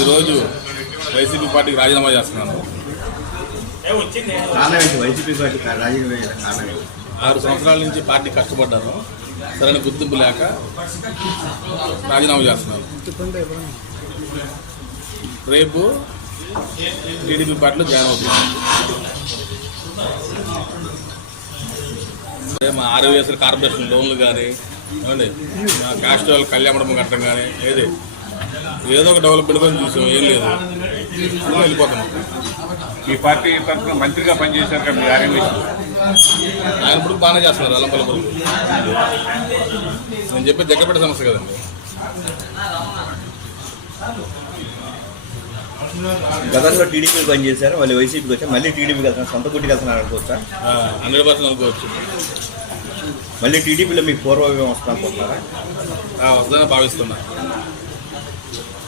ఈరోజు వైసీపీ పార్టీకి రాజీనామా చేస్తున్నాను. ఆరు సంవత్సరాల నుంచి పార్టీ కష్టపడ్డాను. సరైన గుర్తింపు లేక రాజీనామా చేస్తున్నాను. రేపు టీడీపీ పార్టీలో జాయిన్ అవుతున్నాను. మా ఆర్వీఎస్ఎల్ కార్పొరేషన్ లోన్లు కానీ ఏమండి మా క్యాస్ట్ వాళ్ళ కళ్యాణం కట్టడం కానీ ఏది? ఏదో ఒక డెవలప్మెంట్ కోసం చూసాం ఏం లేదు. వెళ్ళిపోతున్నాం ఈ పార్టీ తరఫున మంత్రిగా పనిచేశారు కదా మీరు ఆర్ఎంఎస్ ఆయన ఇప్పుడు బాగానే చేస్తున్నారు కొడుకు నేను చెప్పే దగ్గరపెట్టే సమస్య కదండి. గతంలో టీడీపీ పనిచేశారు వాళ్ళు వైసీపీకి వచ్చారు మళ్ళీ టీడీపీకి వెళ్తున్నారు సొంత గుట్టికి వెళ్తున్నారు అనుకోవచ్చా? హండ్రెడ్ పర్సెంట్ అనుకోవచ్చు. మళ్ళీ టీడీపీలో మీకు పూర్వవ్యం వస్తా అనుకుంటున్నారా ఆ, వస్తుందని భావిస్తున్నా. Thank you.